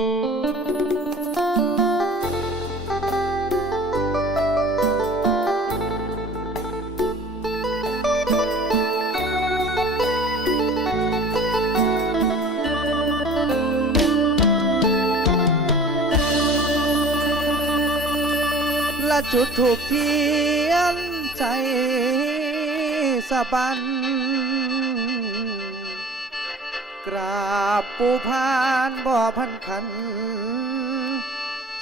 และจุดถูกเทียนใจสะบัน ราบปูพานบ่อพันขัน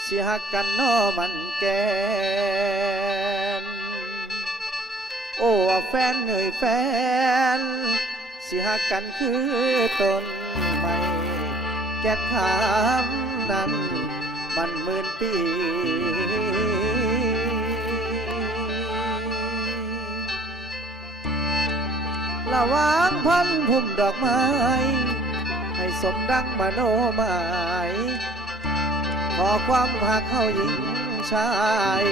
เสิหักกันนอมันแกนโอ้แฟนเอ่อยแฟนเสิหักกันคือต้นไม้แก่นขามนั้นมันหมื่นปี ระวางพันพุ่มดอกไม้ ให้สมดังมโนหมาย ขอความหักเข้าหญิงชาย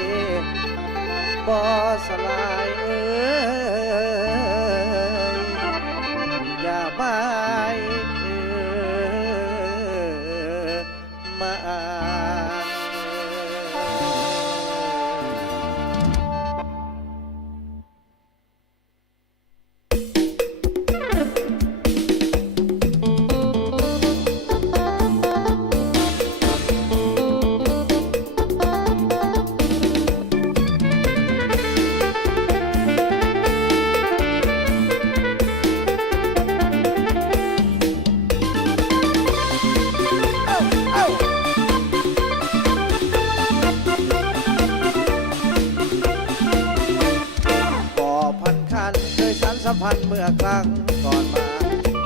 บ่สลายเอ้ยอย่าไปเออมา สัมพันธ์เมื่อครั้งก่อนมา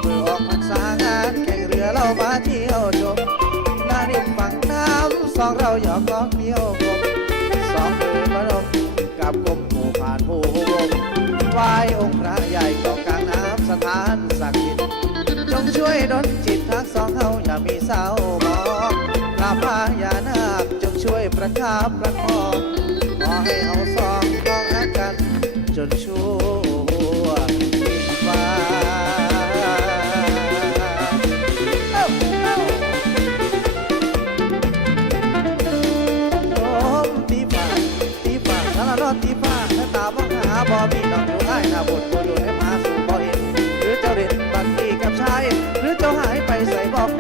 เมื่อออกพรรษางานแข่งเรือเรามาเที่ยวชมนาริมฝั่งน้ำสองเราหยอกล้อเที่ยวกมสองมือประนมกับกลมผู้ผ่านผู้วงไหว้องค์พระใหญ่กองกลางน้ำสถานศักดิ์สิทธิ์จงช่วยดลจิตทักสองเขาอย่ามีเศร้าหมองกราบพญานาคจงช่วยประคับประคองขอให้เอาสองมองหากัน จนชั่ว สารรอดตีฟ้าถ้าตาบังหาบ่มีน้องอยู่ให้หน้าบทบ่อยู่ให้มาสู่บ่เห็น หรือเจ้าเด่นบักกีกับชาย หรือเจ้าหายไปใส่บอก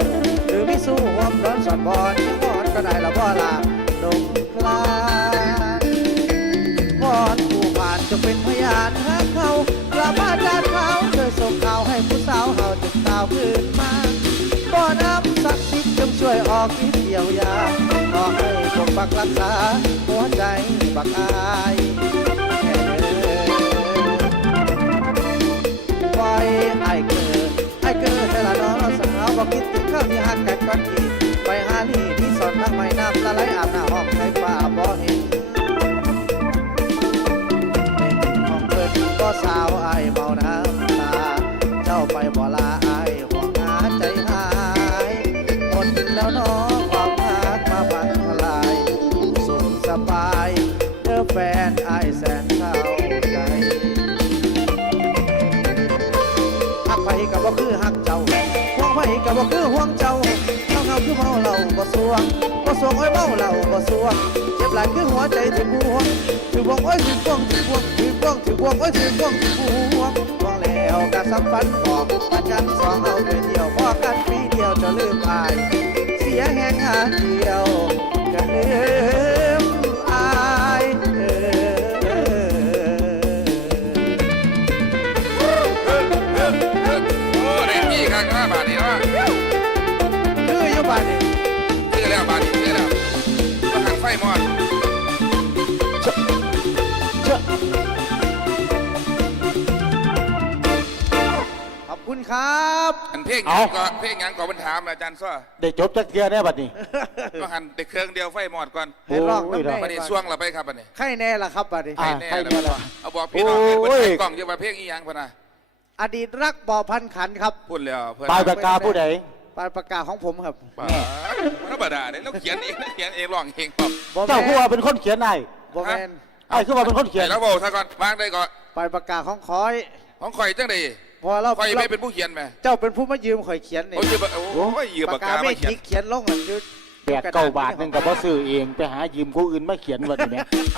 หรือมิสู้หวมร้อนสอนบอลยังบอลก็ได้ละบ่ลาดงกลานวอนผู้ผ่านจะเป็นพยานหาเขากลับมาจานเขาเคยส่งข่าวให้ผู้สาวเฮาจึงสาวคืนมาบ่อน้ำศักดิ์สิทธิ์จงช่วยออกทิศเยียวยา กปักรักษา หัวใจบักอายแค่เด้อปล่อยไอเกิดไอเกิดแต่ละน้องสาวบอกคิดถึงข้าที่หักกันก่อนทีไปหาลี่ที่สอนทางไม่น้ำละไหลอาบหน้าห้องใช้ฟ้าบ่เห็นของเพิ่นก็สาวไอเมาน้ำตาเจ้าไปบ่ลาไอห่วงหาใจหายหมดแล้วน้อง กไปกับบ่คือหักเจ้าห่วงไผกับบ่คือห่วงเจ้าเฮาเฮาคือเมาเหล้าบ่สวงบ่สวงโอ้ยเมาเหล้าบ่สวงเจ็บหลายคือหัวใจที่บวงถือวงโอ้ยถือวงถือวงถือวงถือวงโอ้ยถือวงถือวงวงแล้วกะสัมพันธ์บอกปันกันสองเอาไปเที่ยวพอกัน หันไฟมอดเจ้าเจ้าขอบคุณครับ อันเพลงหยังก็เพลงหยังก็บรรถามอาจารย์ซ้อได้จบจักเทียแน่บัดนี้ ก็หันได้เครื่องเดียวไฟมอดก่อนให้ร้องโอ้ย น้ำได้บัดนี้ช่วงเราไปครับบัดนี้ใครแน่ล่ะครับบัดนี้อ่าแน่ใครแล้วเนี่ยล่ะเอาบอกพี่น้องให้เพิ่นโอ้ยใส่กล้องอยู่ว่าเพลงอีหยังพะนะอดีตรักบ่อพันขันครับ พูดแล้วเพิ่นปลายปากกาผู้ใด ปลายประกาศของผมครับบ้าธรรมดาเด้แล้วเขียนเองแล้วเขียนเองร้องเองครับบ่เจ้าแมคือว่านเป็นคนเขียนไอ้บ่แมนไอ้คือว่าเป็นคนเขียนแล้วบอกซะก่อนวางได้ก่อนปลายประกาศของคอยของข่อยจังได๋พอเราคอยไม่เป็นผู้เขียนไหมเจ้าเป็นผู้มายืมข่อยเขียนนี่โอ้ยยืมโอ้ยยืมปากกาไม่มาเขียนทิกเขียนลงอะจุด แบกเก้าบาทหนึงกับบ่ซื้อเองไปหายืมผู้อื่นมาเขียนวันนี้แหม